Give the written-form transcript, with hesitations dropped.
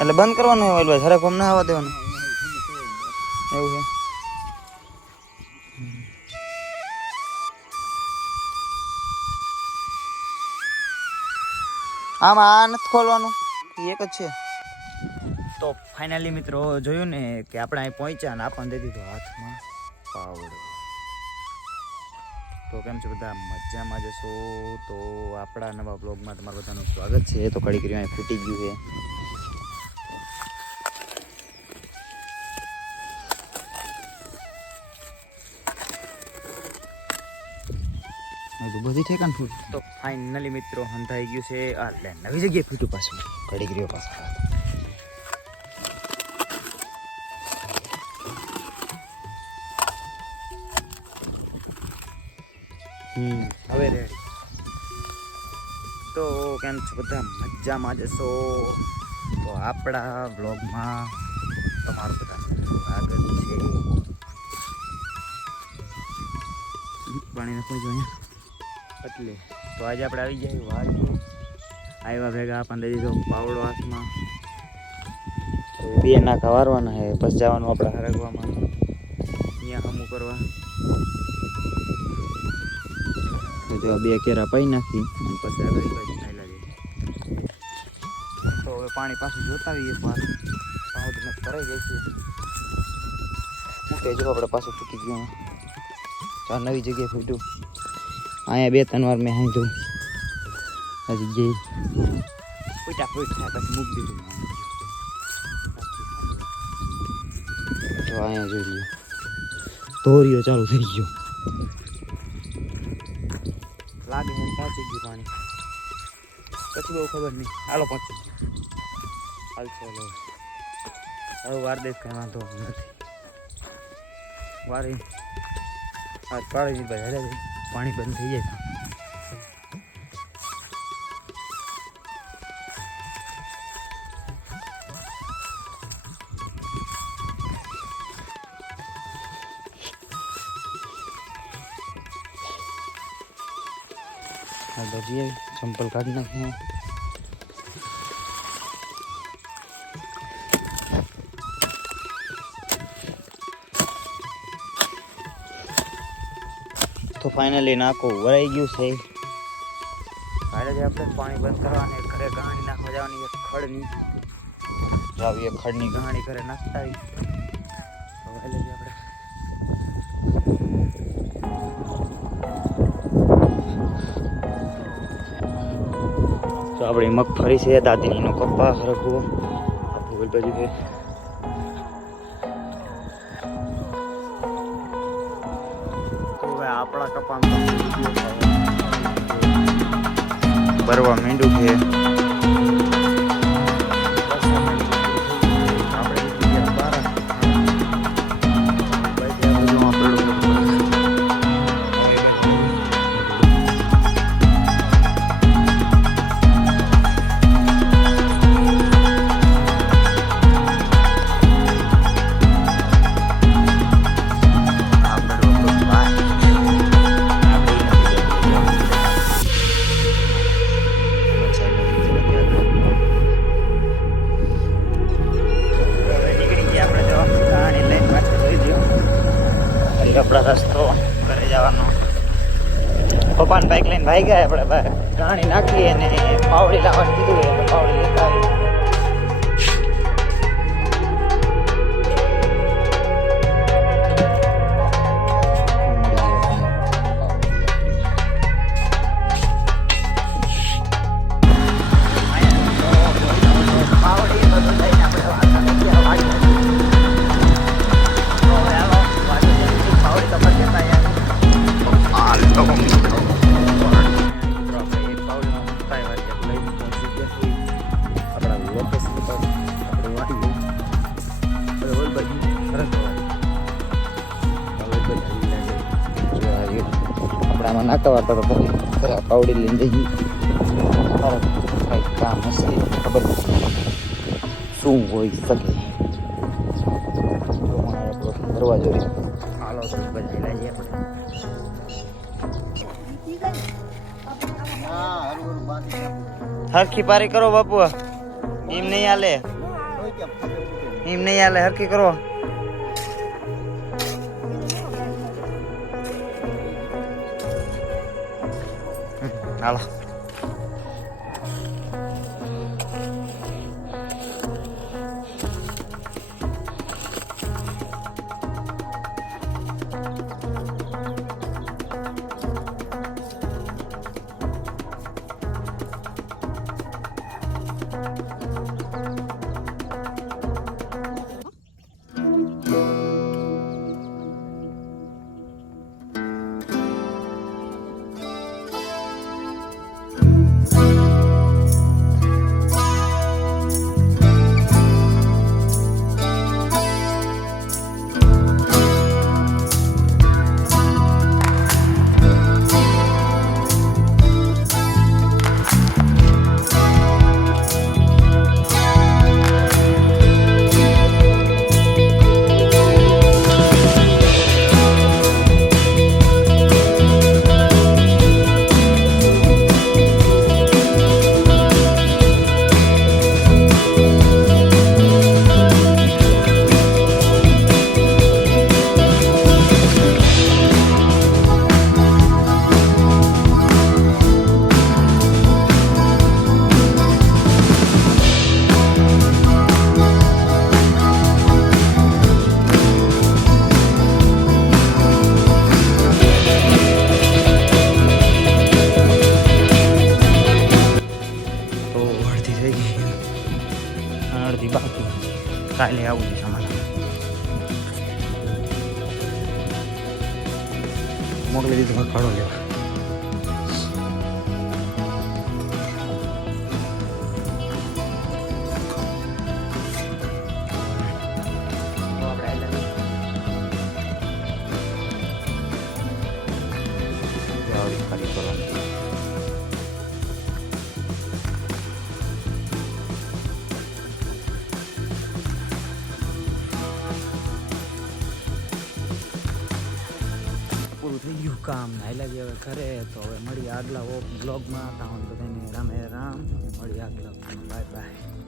એટલે બંધ કરવાનું હોય ભાઈ, ખરેખર ના આવવા દેવાનું એવું છે. આમાં આ નથી ખોલવાનું, એક જ છે. તો ફાઇનલી મિત્રો જોયું ને કે આપણે અહીં પહોંચ્યા ને આપણને દઈ દીધો હાથમાં પાવડો. તો કેમ છે બધા, મજામાં જશો? તો આપણા નવા બ્લોગમાં તમારું બધાનું સ્વાગત છે. તો કડી કરી અહીં ફૂટી ગયું છે. બધી ઠેકાન ફૂટ. તો ફાઇનલી મિત્રો હંધાઈ ગયું છે. એટલે નવી જગ્યાએ ફૂટ્યું પાછું કડી કર્યો પાછું. હવે રેડી. તો કેમ છો બધા, મજામાં જશો? તો આપણા બ્લોગમાં તમારું બધાનું સ્વાગત છે. પાણી નાખવું જોઈએ એટલે. તો આજે આપણે આવી જાય વાડીએ, આવ્યા ભેગા આપણને દઈ દીધો પાવડો હાથમાં. બે નાકા વારવાના છે, પછી જવાનું આપણે હરગવામાં, અહીંયા હમું કરવા. તો બે કેરા પાઈ નાખી પછી આગળ ખાઈલા જઈએ. તો હવે પાણી પાછું જોતા આવીએ. પાવડર કરાઈ જાય છે. મૂકે જો આપણે પાછું ફૂટી ગયું. ચાર નવી જગ્યાએ ફૂટ્યું. અહીંયા 2-3 વાર મેં હાંધ્યું. આ જગ્યાએ ફૂટા થાય પછી મૂકી દીધું. તો અહીંયા જોઈ લ્યો, ધોરીઓ ચાલુ થઈ ગયો. લાગે છે પહોંચી ગયું પાણી. પછી બહુ ખબર નહીં. હાલો પહોંચી હાલ. ચાલો હવે વાર દેખ કઈ વાંધો નથી. વારી પાણી પાણી બંધ થઈ જાય. બજીએ ચંપલ કાઢી નાખીએ. તો ફાઇનલી નાકો વરાઈ ગયું છે. કાલે જ આપણે પાણી બંધ કરવાની, ઘરે ગહાણી નાખવા જવાની. એક ખડની જાવી, એક ખડની ગહાણી ઘરે નાખતા આવી. હવે લઈ આપણે તો આપણી મગફળી છે, દાદીનીનો કપ્પા હરગવો ભૂગલ બાજુ છે. તો હવે આપણા કપ્પામાં ભરવા માંડ્યું છે. આપણા રસ્તો ઘરે જવાનો. પપ્પાને બાઈક લઈને ભાઈ ગયા. આપણે ગાણી નાખીએ અને પાવડી લાવવાનું કીધું એટલે પાવડી લેતા આવી. આમાં નાકા વાળતા તો ખરા પાવડી લઈને જઈએ. કંઈક કામ હશે, ખબર શું હોઈ શકે. ફરવા જોઈએ. હાલો તો બધા લઈ જઈએ આપણે. હરખી પારી કરો બાપુ, એમ નહીં હાલે, એમ નહીં હાલે, હરખી કરો. હાલો અડધી બાકી, કાલે આવું છે અમારે. મોકલી દીધું ખડો લેવા. ખાલી કરવાનું. પૂરું થઈ ગયું કામ, નાઈ લાગી હવે ઘરે. તો હવે મળી આગલા બ્લોગમાં. ત્યાં બધાને રામે રામ, મળી આગલા. Bye bye.